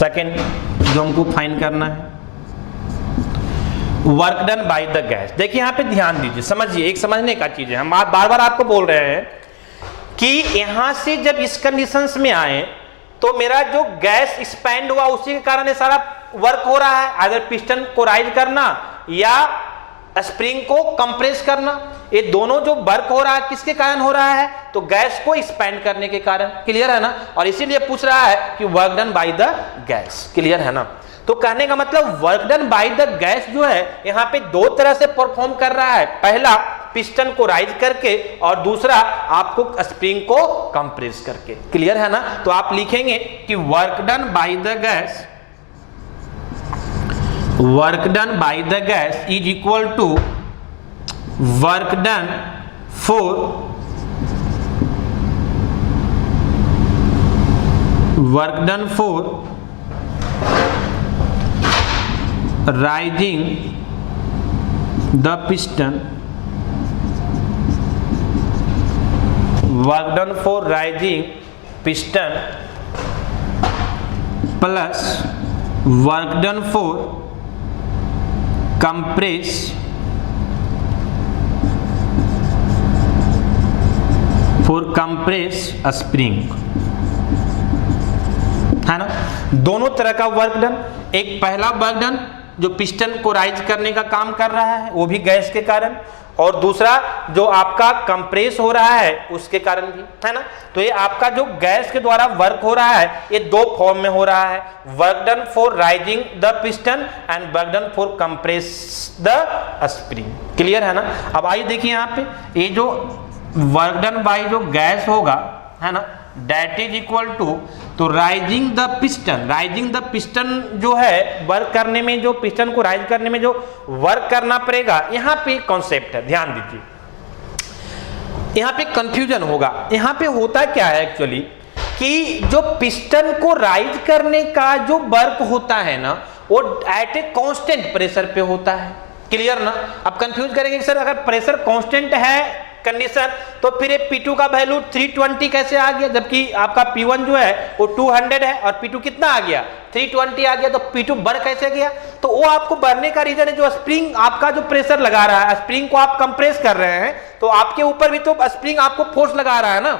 Second जो हमको find करना है, work done by the gas. देखिए यहाँ पे ध्यान दीजिए, समझिए, एक समझने का चीज है। हम बार बार आपको बोल रहे हैं कि यहां से जब इस कंडीशंस में आए तो मेरा जो गैस एक्सपैंड हुआ उसी के कारण ये सारा वर्क हो रहा है, अगर पिस्टन को राइज करना या स्प्रिंग को कंप्रेस करना, ये दोनों जो वर्क हो रहा है किसके कारण हो रहा है, तो गैस को एक्सपैंड करने के कारण। क्लियर है ना? और इसीलिए पूछ रहा है कि work done by the gas. Clear है ना? तो कहने का मतलब work done by the gas जो है यहां पे दो तरह से परफॉर्म कर रहा है, पहला पिस्टन को राइज करके और दूसरा आपको स्प्रिंग को कंप्रेस करके। क्लियर है ना? तो आप लिखेंगे कि work done by the gas, work done by the gas is equal to work done for rising the piston, work done for rising piston plus work done for compress spring, है ना? दोनों तरह का वर्क डन, एक पहला work done जो piston को rise करने का काम कर रहा है वो भी गैस के कारण, और दूसरा जो आपका कंप्रेस हो रहा है उसके कारण भी, है ना? तो ये आपका जो गैस के द्वारा वर्क हो रहा है ये दो फॉर्म में हो रहा है, work done for rising the piston and work done for compress the spring. Clear है ना? अब आइए देखिए यहाँ पे, ये जो वर्क डन बाय जो गैस होगा, है ना, डेट इज इक्वल टू, तो rising the piston, rising the piston जो है वर्क करने में, जो पिस्टन को राइज करने में जो वर्क करना पड़ेगा, यहां पे कॉन्सेप्ट है, ध्यान दीजिए, यहां पे कंफ्यूजन होगा। यहां पे होता क्या है एक्चुअली कि जो पिस्टन को राइज करने का जो वर्क होता है ना वो एट ए कांस्टेंट प्रेशर पे होता है। क्लियर ना? अब कंफ्यूज करेंगे कि सर अगर प्रेशर कांस्टेंट है कंडीशन तो फिर P2 का वैल्यू 320 कैसे आ गया, जबकि आपका P1 जो है वो 200 है और P2 कितना आ गया, 320 आ गया, तो P2 बढ़ कैसे गया? तो वो आपको बढ़ने का रीजन है जो स्प्रिंग आपका जो प्रेशर लगा रहा है, स्प्रिंग को आप कंप्रेस कर रहे हैं तो आपके ऊपर भी तो स्प्रिंग आपको फोर्स लगा रहा है ना,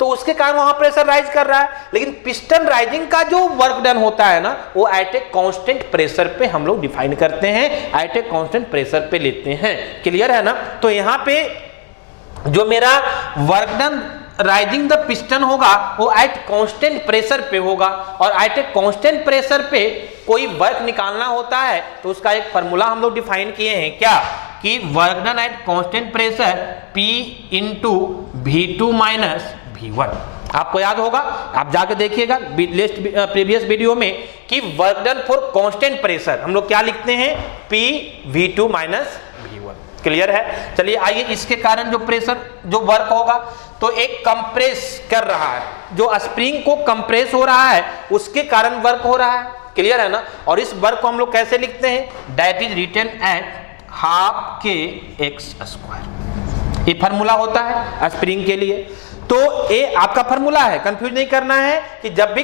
तो उसके कारण वहां प्रेशर राइज कर रहा है। लेकिन पिस्टन राइजिंग का जो वर्क डन होता है ना वो एट ए कांस्टेंट प्रेशर पे हम लोग डिफाइन करते हैं, एट ए कांस्टेंट प्रेशर पे लेते हैं। क्लियर है ना? तो यहां पे जो मेरा work done rising the piston होगा वो एट कांस्टेंट प्रेशर पे होगा, और एट ए कांस्टेंट प्रेशर पे कोई वर्क निकालना होता है तो उसका एक फार्मूला हम लोग डिफाइन किए हैं, क्या, कि work done at constant pressure P into V2 minus V1। आपको याद होगा, आप जाके देखिएगा प्रीवियस वीडियो में कि work done for constant pressure हम लोग क्या लिखते हैं, P V2 minus V1। Clear है? चलिए आइए, इसके कारण जो प्रेशर जो वर्क होगा तो एक कंप्रेस कर रहा है, जो स्प्रिंग को कंप्रेस हो रहा है उसके कारण वर्क हो रहा है। क्लियर है ना? और इस वर्क को हम लोग कैसे लिखते हैं, that is written at half k x square. ये फार्मूला होता है स्प्रिंग के लिए, तो ये आपका फार्मूला है, कंफ्यूज नहीं करना है कि जब भी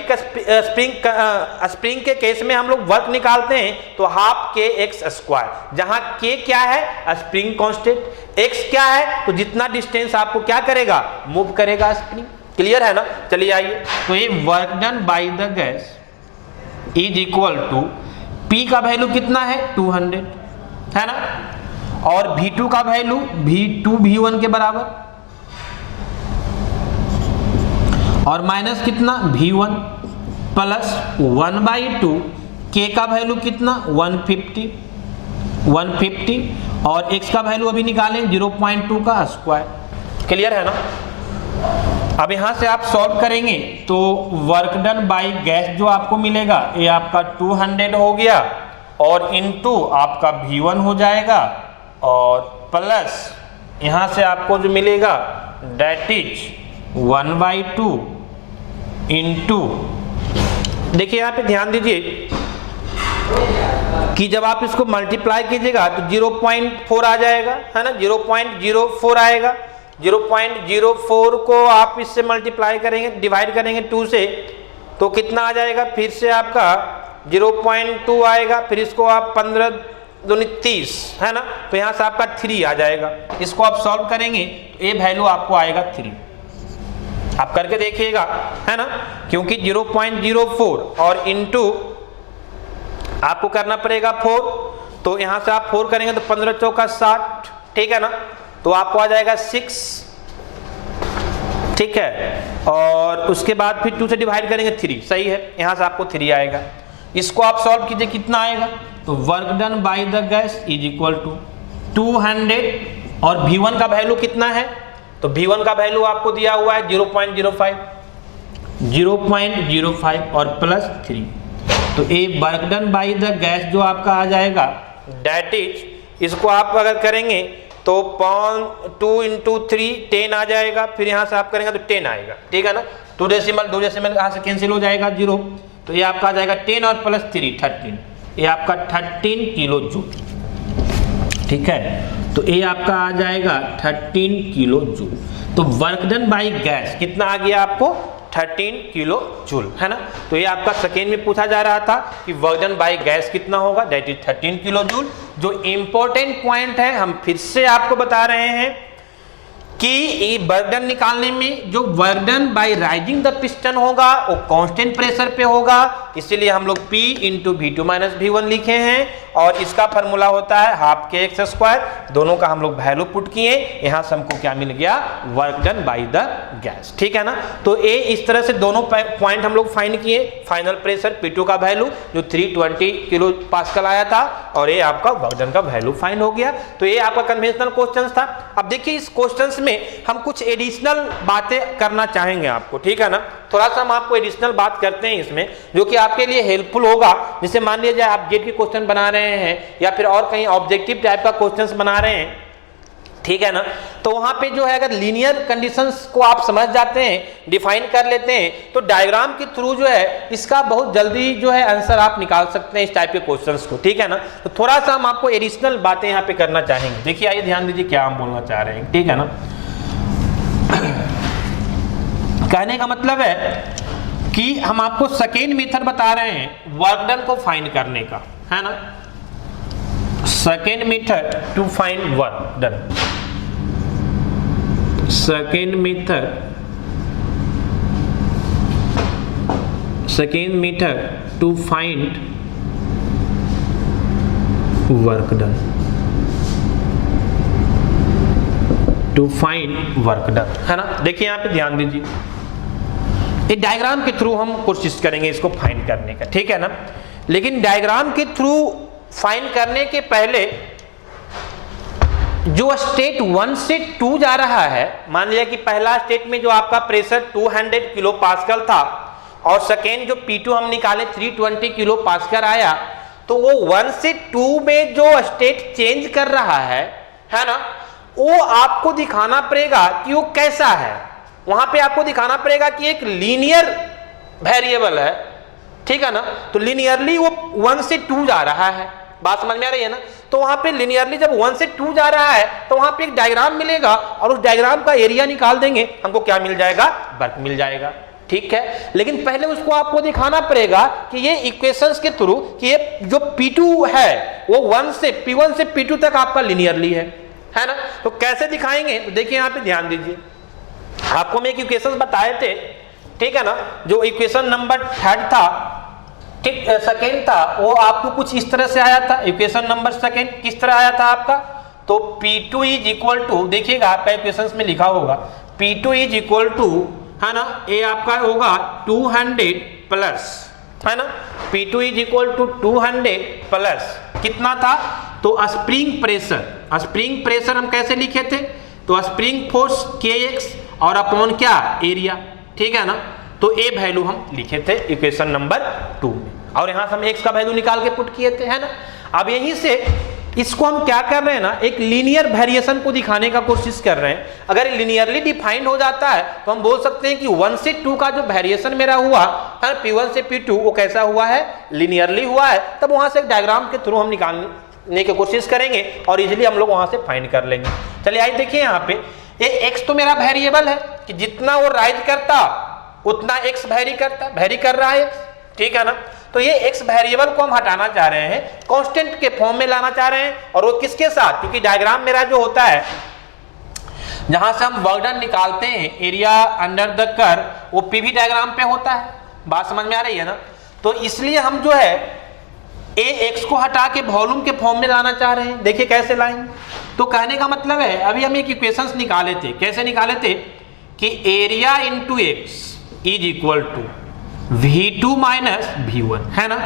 स्प्रिंग के केस में हम लोग वर्क निकालते हैं तो हाफ के एक्स स्क्वायर, जहां के क्या है, स्प्रिंग कांस्टेंट, एक्स क्या है, तो जितना डिस्टेंस आपको क्या करेगा, मूव करेगा स्प्रिंग। क्लियर है ना? चलिए आइए, तो ये work done by the gas is equal to P का वैल्यू कितना है, 200, है ना, और V2 का वैल्यू V2 V1 के बराबर, और माइनस कितना, V1 प्लस 1/2, K का वैल्यू कितना, 150, और X का वैल्यू अभी निकालें 0.2 का स्क्वायर। क्लियर है ना? अब यहां से आप सॉल्व करेंगे तो वर्क डन बाय गैस जो आपको मिलेगा ये आपका 200 हो गया, और इनटू आपका V1 हो जाएगा, और प्लस यहां से आपको जो मिलेगा दैट इज 1/2 इंटू, देखिए यहाँ पे ध्यान दीजिए कि जब आप इसको मल्टीप्लाई कीजिएगा तो 0.4 आ जाएगा, है ना, 0.04 आएगा। 0.04 को आप इससे मल्टीप्लाई करेंगे, डिवाइड करेंगे 2 से, तो कितना आ जाएगा, फिर से आपका 0.2 आएगा, फिर इसको आप 15 दूनी 30 है ना, तो यहाँ से आपका 3 आ जाएगा। इसको आप सॉल्व करेंगे, ये वैल्यू आपको आएगा 3। आप करके देखिएगा, है ना, क्योंकि 0.04 और इनटू आपको करना पड़ेगा 4, तो यहाँ से आप 4 करेंगे तो 15 चौका 60, ठीक है ना, तो आपको आ जाएगा 6, ठीक है, और उसके बाद फिर 2 से डिवाइड करेंगे 3, सही है, यहाँ से आपको 3 आएगा। इसको आप सॉल्व कीजिए, कितना आएगा, तो work done by the gas is equal to 200, और V1 का वैल्यू कितना है, तो V1 का वैल्यू आपको दिया हुआ है 0.05 और प्लस 3, तो ये work done by the gas जो आपका आ जाएगा दैट इज, इसको आप अगर करेंगे तो 2 इंटू 3 10 आ जाएगा, फिर यहाँ से आप करेंगे तो 10 आएगा, ठीक है ना, 2 डेसिमल यहाँ से कैंसिल हो जाएगा 0, तो ये आपका आ जाएगा 10 और प्लस 3 13, ये आपका 13 किलो जूल, ठीक है, तो ये आपका आ जाएगा 13 किलो जूल। तो वर्क डन बाय गैस कितना आ गया आपको, 13 किलो जूल, है ना, तो ये आपका सेकेंड में पूछा जा रहा था कि वर्क डन बाय गैस कितना होगा, दैट इज 13 किलो जूल। जो इंपॉर्टेंट पॉइंट है, हम फिर से आपको बता रहे हैं कि ये वर्क डन निकालने में जो work done bye rising the piston होगा वो कांस्टेंट प्रेशर पे होगा, इसीलिए हम लोग P into V2 minus V1 लिखे हैं, और इसका फॉर्मूला होता है हाफ kx², दोनों का हम लोग वैल्यू पुट किए, यहां से हमको क्या मिल गया, work done by the gas, ठीक है ना। तो ये इस तरह से दोनों पॉइंट हम लोग फाइंड किए, फाइनल प्रेशर P2 का वैल्यू जो 320 किलो पास्कल आया था, और ये आपका वर्क डन का वैल्यू फाइंड हो गया। तो ये आपका कन्वेंशनल क्वेश्चन था। अब देखिए इस क्वेश्चन में हम कुछ एडिशनल बातें करना चाहेंगे आपको, ठीक है ना, थोड़ा सा हम आपको एडिशनल बात करते हैं इसमें, जो कि आपके लिए हेल्पफुल होगा। जैसे मान लीजिए आप गेट के क्वेश्चन बना रहे हैं या फिर और कहीं ऑब्जेक्टिव टाइप का क्वेश्चंस बना रहे हैं, ठीक है ना, तो वहां पे जो है अगर लीनियर कंडीशंस को आप समझ जाते हैं, डिफाइन कर लेते हैं, तो डायग्राम के थ्रू जो है इसका बहुत जल्दी जो है आंसर आप निकाल सकते हैं इस टाइप के क्वेश्चंस को, ठीक है ना। तो थोड़ा सा हम आपको एडिशनल बातें यहाँ पे करना चाहेंगे। देखिए आइए ध्यान दीजिए क्या हम बोलना चाह रहे हैं, ठीक है ना। कहने का मतलब है कि हम आपको सेकेंड मेथड बता रहे हैं वर्क डन को फाइंड करने का, है ना, second method to find work done, second method to find work done, to find work done, है ना। देखिए यहां पे ध्यान दीजिए, एक डायग्राम के थ्रू हम कोशिश करेंगे इसको फाइंड करने का, ठीक है ना। लेकिन डायग्राम के थ्रू फाइंड करने के पहले जो स्टेट 1 से 2 जा रहा है, मान लिया कि पहला स्टेट में जो आपका प्रेशर 200 किलो पास्कल था और सेकेंड जो P2 हम निकाले 320 किलो पास्कल आया, तो वो 1 से 2 में जो स्टेट चेंज कर रहा है ना, वो आपको दिखाना पड़ेगा कि वो कैसा है। वहां पे आपको दिखाना पड़ेगा कि एक लीनियर वेरिएबल है, ठीक है ना, तो लीनियरली वो 1 से 2 जा रहा है, बात समझ में आ रही है ना। तो वहां पे लीनियरली जब 1 से 2 जा रहा है तो वहां पे एक डायग्राम मिलेगा और उस डायग्राम का एरिया निकाल देंगे, हमको क्या मिल जाएगा, वर्क मिल जाएगा, ठीक है। लेकिन पहले उसको आपको दिखाना पड़ेगा कि ये इक्वेशंस के थ्रू कि ये जो P2 है वो P1 से P2 तक आपका लीनियरली है ना। तो कैसे दिखाएंगे, तो देखिए यहाँ पे ध्यान दीजिए, आपको मैं एक इक्वेशन बताए थे, ठीक है ना, जो इक्वेशन नंबर 3 था, ठीक, सेकेंड था, वो आपको कुछ इस तरह से आया था। इक्वेशन नंबर सेकेंड किस तरह आया था आपका, तो P2 इज इक्वल टू, देखिएगा आपका इक्वेशन में लिखा होगा P2 इज इक्वल टू, है ना, ये आपका होगा 200 प्लस, है ना, P2 is equal to 200 plus कितना था, तो स्प्रिंग प्रेशर हम कैसे लिखे थे, तो स्प्रिंग फोर्स Kx और अपॉन क्या, एरिया, ठीक है ना। तो ए वैल्यू हम लिखे थे इक्वेशन नंबर 2 में, और यहां से हम x का वैल्यू निकाल के पुट किए थे, है ना। अब यहीं से इसको हम क्या कर रहे हैं ना, एक लीनियर वेरिएशन को दिखाने का कोशिश कर रहे हैं। अगर लीनियरली डिफाइंड हो जाता है तो हम बोल सकते हैं कि 1 से 2 का जो वेरिएशन मेरा हुआ है P1 से P2, वो कैसा हुआ है, लीनियरली हुआ है। तब वहां से एक डायग्राम के थ्रू हम निकालने की कोशिश करेंगे और इजिली हम लोग वहां से फाइंड कर लेंगे। चलिए आइए देखिए यहाँ पे, ये x तो मेरा वेरिएबल है कि जितना वो राइज करता उतना x वेरी कर रहा है x, ठीक है ना। तो ये x वेरिएबल को हम हटाना चाह रहे हैं, कांस्टेंट के फॉर्म में लाना चाह रहे हैं, और वो किसके साथ, क्योंकि डायग्राम मेरा जो होता है जहां से हम वर्क डन निकालते हैं एरिया अंडर द कर्व, वो पीवी डायग्राम पे होता है। बात समझ में आ रही है ना। तो इसलिए हम जो है ax को हटा के वॉल्यूम के फॉर्म में लाना चाह रहे हैं। देखिए कैसे लाएंगे। तो कहने का मतलब है, अभी हम एक इक्वेशंस निकाले थे, कैसे निकाले थे कि area into x is equal to V2 minus V1, है ना।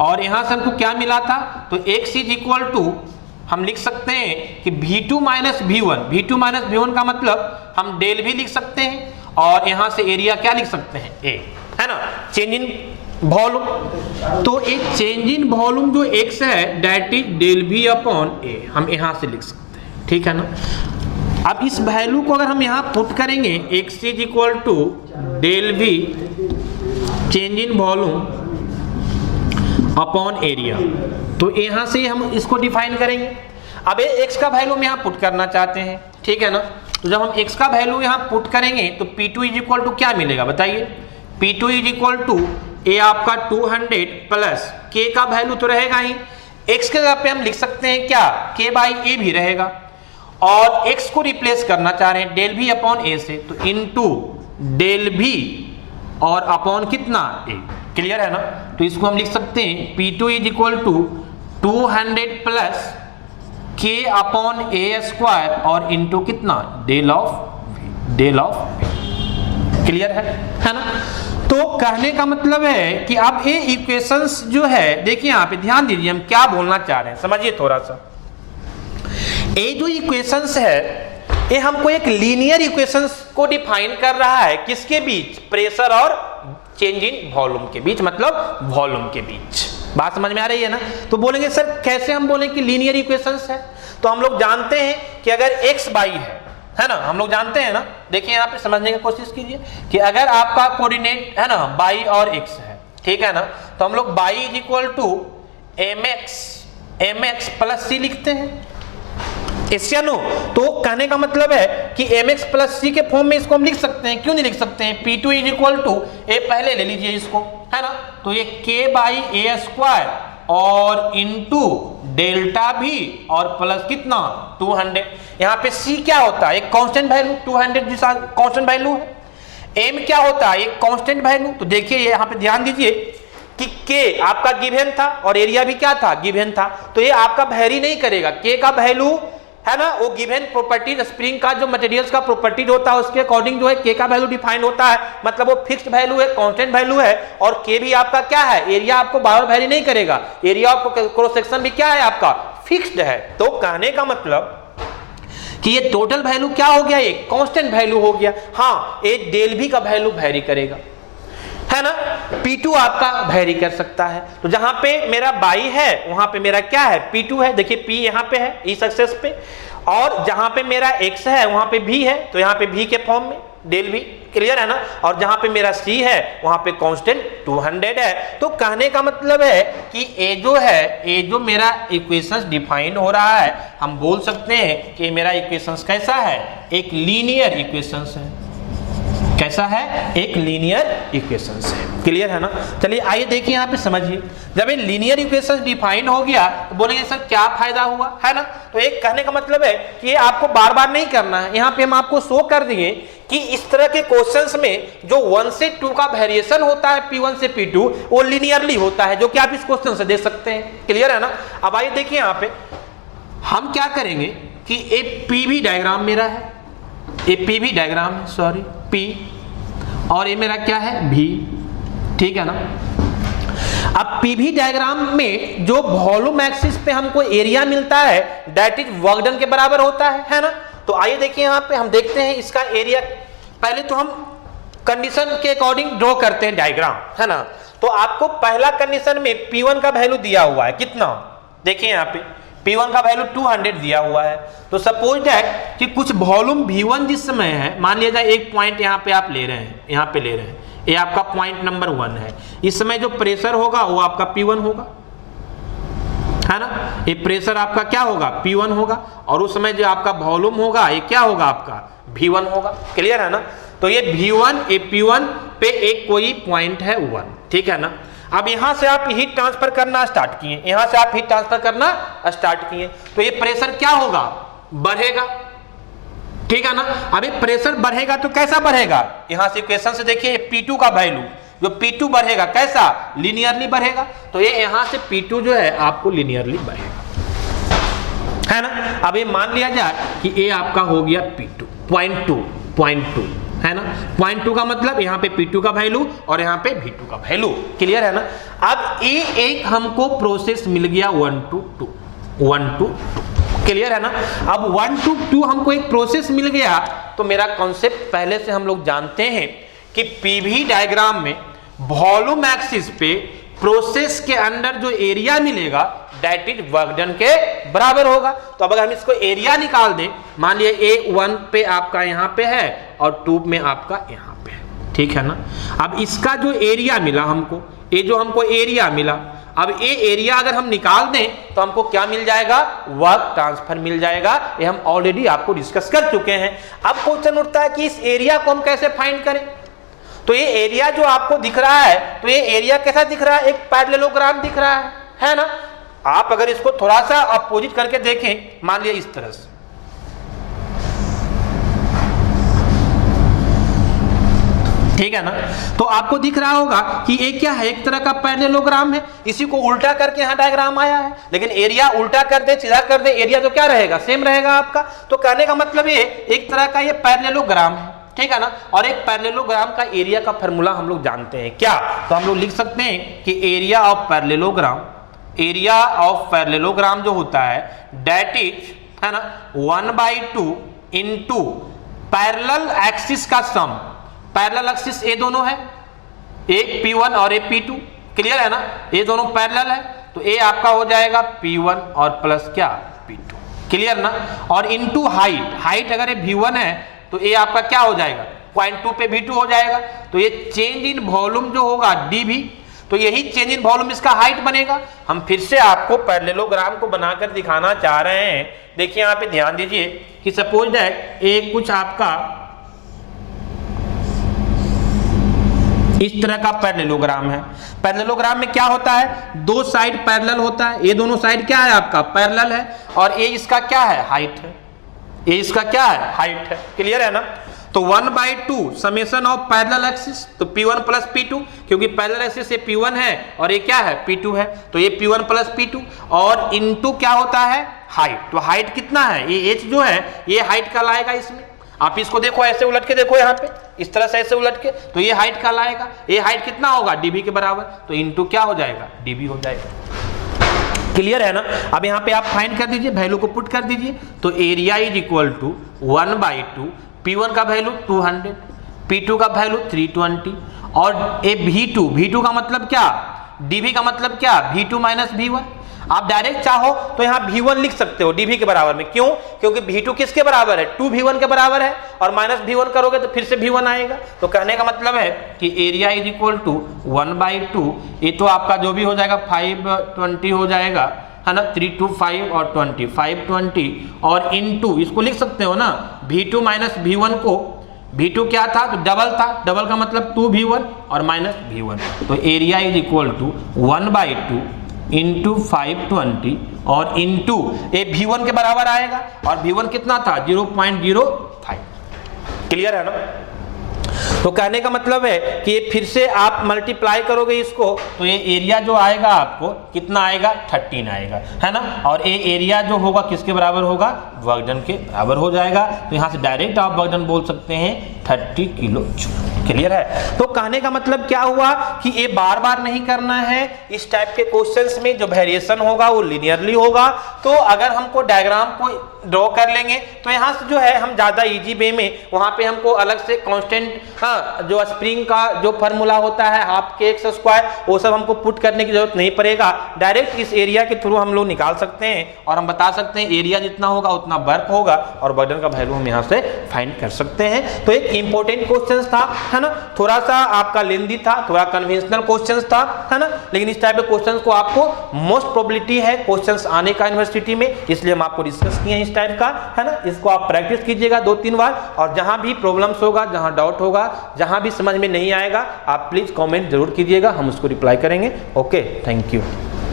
और यहां से हमको क्या मिला था, तो x इज इक्वल टू हम लिख सकते हैं कि V2 माइनस V1 का मतलब हम डेल भी लिख सकते हैं, और यहां से एरिया क्या लिख सकते हैं A, है ना, चेंज इन वॉल्यूम। तो एक चेंज इन वॉल्यूम जो x है that is del V upon A, हम यहां से लिख सकते हैं, ठीक है ना। अब इस वैल्यू को अगर हम यहां पुट करेंगे x is equal to del V change in volume upon area, तो यहां से हम इसको डिफाइन करेंगे। अब x का वैल्यू हम यहां पुट करना चाहते हैं, ठीक है ना। तो जब हम x का वैल्यू यहां पुट करेंगे तो P2 इज इक्वल टू क्या मिलेगा बताइए, P2 is equal to A आपका 200 प्लस K का वैल्यू तो रहेगा ही, x के जगह पे हम लिख सकते हैं क्या, K बाई A भी रहेगा, और x को रिप्लेस करना चाह रहे हैं डेल V अपॉन A से, तो इनटू डेल V और अपॉन कितना A, क्लियर है ना। तो इसको हम लिख सकते हैं P2 is equal to 200 plus K upon A square और इनटू कितना डेल ऑफ V, क्लियर है ना। तो कहने का मतलब है कि अब ये इक्वेशंस जो है, देखिए यहाँ पे ध्यान दीजिए हम क्या बोलना चाह रहे हैं, समझिए थोड़ा सा। ये जो इक्वेशंस है ये हमको एक लीनियर इक्वेशंस को डिफाइन कर रहा है, किसके बीच, प्रेशर और चेंज इन वॉल्यूम के बीच, मतलब वॉल्यूम के बीच। बात समझ में आ रही है ना। तो बोलेंगे सर कैसे हम बोलें कि लीनियर इक्वेशंस है, तो हम लोग जानते हैं कि अगर x बाई है ना, हम लोग जानते हैं ना। देखिए यहाँ पे समझने की कोशिश कीजिए कि अगर आपका कोऑर्डिनेट है ना बाई और x है, ठीक है ना, तो हम लोग y is equal to mx plus c लिखते हैं, इससे नो। तो कहने का मतलब है कि mx प्लस c के फॉर्म में इसको हम लिख सकते हैं, क्यों नहीं लिख सकते हैं, P2 is equal to a, पहले ले लीजिए इसको, है ना, तो ये k बाई a स्क्वायर और इनटू डेल्टा भी और प्लस कितना 200। यहाँ पे c क्या होता है, एक कांस्टेंट वैल्यू, 200 जिसका कांस्टेंट वैल्यू है। m क्या होता है, एक कांस्टेंट वैल्यू। तो देखिए यहाँ पे ध्यान दीजिए कि k आपका गिवन था और एरिया भी क्या था, गिवन था, तो ये आपका वेरी नहीं करेगा। k का वैल्यू है ना, वो गिवन प्रॉपर्टी स्प्रिंग का जो मटेरियल्स का प्रॉपर्टी होता है उसके अकॉर्डिंग जो है k का वैल्यू डिफाइन होता है, मतलब वो फिक्स्ड वैल्यू है, कांस्टेंट वैल्यू है। और k भी आपका क्या है, एरिया आपको बार वेरी नहीं करेगा, एरिया ऑफ क्रॉस सेक्शन भी क्या है आपका फिक्स्ड है। तो कहने का मतलब कि ये टोटल वैल्यू क्या हो गया, ये कांस्टेंट वैल्यू हो गया। हाँ, ये डेल भी का वैल्यू वेरी करेगा, है ना। P2 आपका वेरी कर सकता है। तो जहां पे मेरा बाई है वहां पे मेरा क्या है, P2 है। देखिए P यहां पे है इस एक्सेस पे, और जहां पे मेरा x है वहां पे V है, तो यहां पे V के फॉर्म में डेल V, क्लियर है ना। और जहां पे मेरा C है वहां पे कांस्टेंट 200 है। तो कहने का मतलब है कि ये जो है, ये जो मेरा इक्वेशंस डिफाइन हो रहा है, हम बोल सकते हैं कि मेरा इक्वेशंस कैसा है, एक लीनियर इक्वेशंस है। कैसा है, एक लीनियर इक्वेशंस है, क्लियर है ना। चलिए आइए देखिए यहाँ पे समझिए, जब ये लीनियर इक्वेशंस डिफाइन हो गया तो बोलेंगे सर क्या फायदा हुआ, है ना। तो एक कहने का मतलब है कि ये आपको बार बार नहीं करना है। यहाँ पे हम आपको शो कर दिए कि इस तरह के क्वेश्चंस में जो 1 से 2 का वेरिएशन होता है P1 से P2 वो लीनियरली होता है, जो कि आप इस क्वेश्चन से देख सकते हैं, क्लियर है ना। अब आइए देखिए यहाँ पे हम क्या करेंगे कि एक PV डायग्राम मेरा है, ये PV डायग्राम है, सॉरी P, और ये मेरा क्या है V, ठीक है ना। अब PV डायग्राम में जो वॉल्यूम एक्सिस पे हमको एरिया मिलता है दैट इज वर्क डन के बराबर होता है ना। तो आइए देखिए यहाँ पे हम देखते हैं इसका एरिया। पहले तो हम कंडीशन के अकॉर्डिंग ड्रॉ करते हैं डायग्राम, है ना। तो आपको पहला कंडीशन में P1 का वैल्यू दिया हुआ है कितना, देखिए यहाँ पे P1 का वैल्यू 200 दिया हुआ है। तो सपोज दैट कि कुछ वॉल्यूम V1 जिस समय है, मान लिया जाए एक पॉइंट यहाँ पे आप ले रहे हैं, यहाँ पे ले रहे हैं, ये आपका पॉइंट नंबर 1 है। इस समय जो प्रेशर होगा वो आपका P1 होगा, है ना। ये प्रेशर आपका क्या होगा, P1 होगा, और उस समय जो आपका वॉल्यूम होगा ये क्या होगा आपका V1 होगा, क्लियर है ना। तो तो ये V1 AP1 पे एक कोई पॉइंट है 1, ठीक है ना। अब यहां से आप हीट ट्रांसफर करना स्टार्ट किए, यहां से आप हीट ट्रांसफर करना स्टार्ट किए, तो ये प्रेशर क्या होगा, बढ़ेगा, ठीक है ना। अब ये प्रेशर बढ़ेगा तो कैसा बढ़ेगा, यहां से इक्वेशन से देखिए P2 का वैल्यू, जो P2 बढ़ेगा कैसा, लीनियरली बढ़ेगा, तो ये यहां से P2 जो है आपको लीनियरली बढ़ेगा, है ना। अब ये मान लिया जाए कि ये आपका हो गया P2 0.2 है ना। 0.2 का मतलब यहाँ पे P2 का वैल्यू और यहाँ पे V2 का वैल्यू, क्लियर है ना। अब ये एक हमको प्रोसेस मिल गया 1 to 2, क्लियर है ना। अब 1 to 2 हमको एक प्रोसेस मिल गया, तो मेरा कॉन्सेप्ट पहले से हम लोग जानते हैं कि पीवी डायग्राम में वॉल्यूम एक्सिस पे प्रोसेस के अंदर जो एरिया मिलेगा दैट इज वर्क डन के बराबर होगा। तो अब अगर हम इसको एरिया निकाल दें, मान लिया A1 पे आपका यहाँ पे है और 2 में आपका यहाँ पे है, ठीक है ना। अब इसका जो एरिया मिला हमको, ये जो हमको एरिया मिला, अब ये एरिया अगर हम निकाल दें तो हमको क्या मिल जाएगा, वर्क ट्रांसफर मिल जाएगा। ये हम ऑलरेडी आपको डिस्कस कर चुके हैं। अब क्वेश्चन उठता है कि इस एरिया को हम कैसे फाइंड करें। तो ये एरिया जो आपको दिख रहा है, तो ये एरिया कैसा दिख रहा है, एक पैरेललोग्राम दिख रहा है ना। आप अगर इसको थोड़ा सा अपोजिट करके देखें, मान लिया इस तरह से, ठीक है ना, तो आपको दिख रहा होगा कि ये क्या है, एक तरह का पैरेललोग्राम है। इसी को उल्टा करके यहाँ डायग्राम आया है, लेकिन एरिया उल्टा कर दे सीधा कर दे, एरिया तो क्या रहेगा, सेम रहेगा आपका। तो कहने का मतलब ये एक तरह का ये पैरेललोग्राम है, ठीक है ना। और एक पैरेललोग्राम का एरिया का फॉर्मूला हम लोग जानते हैं क्या, तो हम लोग लिख सकते हैं कि एरिया ऑफ पैरेललोग्राम जो होता है दैट इज, है ना, 1/2 इंटू पैरेलल एक्सिस का सम। पैरेलल एक्सिस ये दोनों है, एक P1 और एक P2, क्लियर है ना, ये दोनों पैरेलल है, तो ये आपका हो जाएगा P1 और प्लस क्या P2, क्लियर ना। और इंटू हाइट अगर ये V1 है तो ये आपका क्या हो जाएगा, 0.2 पे V2 हो जाएगा। तो ये चेंज इन वॉल्यूम जो होगा dV, तो यही चेंज इन वॉल्यूम इसका हाइट बनेगा। हम फिर से आपको पैरेललोग्राम को बनाकर दिखाना चाह रहे हैं। देखिए यहाँ पे ध्यान दीजिए कि सपोज दैट एक कुछ आपका इस तरह का पैरेललोग्राम है। पैरेललोग्राम में क्या होता है, दो साइड पैरेलल होता है, ये दोनों साइड क्या है आपका पैरेलल है, और ये इसका क्या है, हाइट है, ये इसका क्या है, हाइट है, क्लियर है ना। तो 1/2 समेशन ऑफ पैरेलल एक्सिस, तो P1 प्लस P2, क्योंकि पैरेलल एक्सिस से P1 है और ये क्या है P2 है, तो ये P1 प्लस P2 और इनटू क्या होता है हाइट। तो हाइट कितना है, ये h जो है ये हाइट का लाएगा इसमें। आप इसको देखो ऐसे उलट के देखो, यहाँ पे इस तरह से ऐसे उलट के, तो ये हाइट का लाएगा, ये हाइट कितना होगा dB के बराबर, तो इनटू क्या हो जाएगा dB हो जाएगा, क्लियर है ना। अब यहाँ पे आप फाइंड कर दीजिए, वैल्यू को पुट कर दीजिए, तो area is equal to 1/2, P1 का वैल्यू 200, P2 का वैल्यू 320 और ए V2 का मतलब क्या, dV का मतलब क्या, V2 माइनस V1। आप डायरेक्ट चाहो तो यहाँ V1 लिख सकते हो dV के बराबर में, क्यों, क्योंकि V2 किसके बराबर है, 2V1 के बराबर है, और माइनस V1 करोगे तो फिर से V1 आएगा। तो कहने का मतलब है कि एरिया इज इक्वल टू 1/2, ये तो आपका जो भी हो जाएगा 520 हो जाएगा, है ना, 3 2 5 और 20 520 और इनटू इसको लिख सकते हो ना V2 माइनस V1 को, V2 क्या था तो डबल था, डबल का मतलब 2V1 और माइनस V1, तो area is equal to 1/2 into 520 और इंटू ये V1 के बराबर आएगा, और V1 कितना था 0.05, क्लियर है ना। तो कहने का मतलब है कि ये फिर से आप मल्टीप्लाई करोगे इसको, तो ये एरिया जो आएगा आपको कितना आएगा 13 आएगा, है ना। और ये एरिया जो होगा किसके बराबर होगा, वर्क डन के बराबर हो जाएगा। तो यहाँ से डायरेक्ट आप वर्क डन बोल सकते हैं 30 किलो जूल, क्लियर है। तो कहने का मतलब क्या हुआ कि ये बार बार नहीं करना है, इस टाइप के क्वेश्चंस में जो वेरिएशन होगा वो लिनियरली होगा। तो अगर हमको डायग्राम को ड्रॉ कर लेंगे तो यहाँ से जो है हम ज्यादा इजी वे में, वहां पे हमको अलग से कांस्टेंट, जो स्प्रिंग का जो फार्मूला होता है हाफ के एक्स स्क्वायर, वो सब हमको पुट करने की जरूरत नहीं पड़ेगा। डायरेक्ट इस एरिया के थ्रू हम लोग निकाल सकते हैं और हम बता सकते हैं एरिया जितना होगा उतना वर्क होगा, और वर्क डन का वैल्यू हम यहाँ से फाइंड कर सकते हैं। तो एक इंपॉर्टेंट क्वेश्चन था, है ना, थोड़ा सा आपका लेंदी था, थोड़ा कन्वेंशनल क्वेश्चंस था, है ना, लेकिन इस टाइप के क्वेश्चंस को आपको मोस्ट प्रोबेबिलिटी है क्वेश्चंस आने का यूनिवर्सिटी में, इसलिए हम आपको डिस्कस किए हैं इस टाइप का, है ना। इसको आप प्रैक्टिस कीजिएगा 2-3 बार, और जहां भी प्रॉब्लम्स होगा, जहां डाउट होगा, जहां भी समझ में नहीं आएगा, आप प्लीज कमेंट जरूर कीजिएगा, हम उसको रिप्लाई करेंगे। Okay, thank you.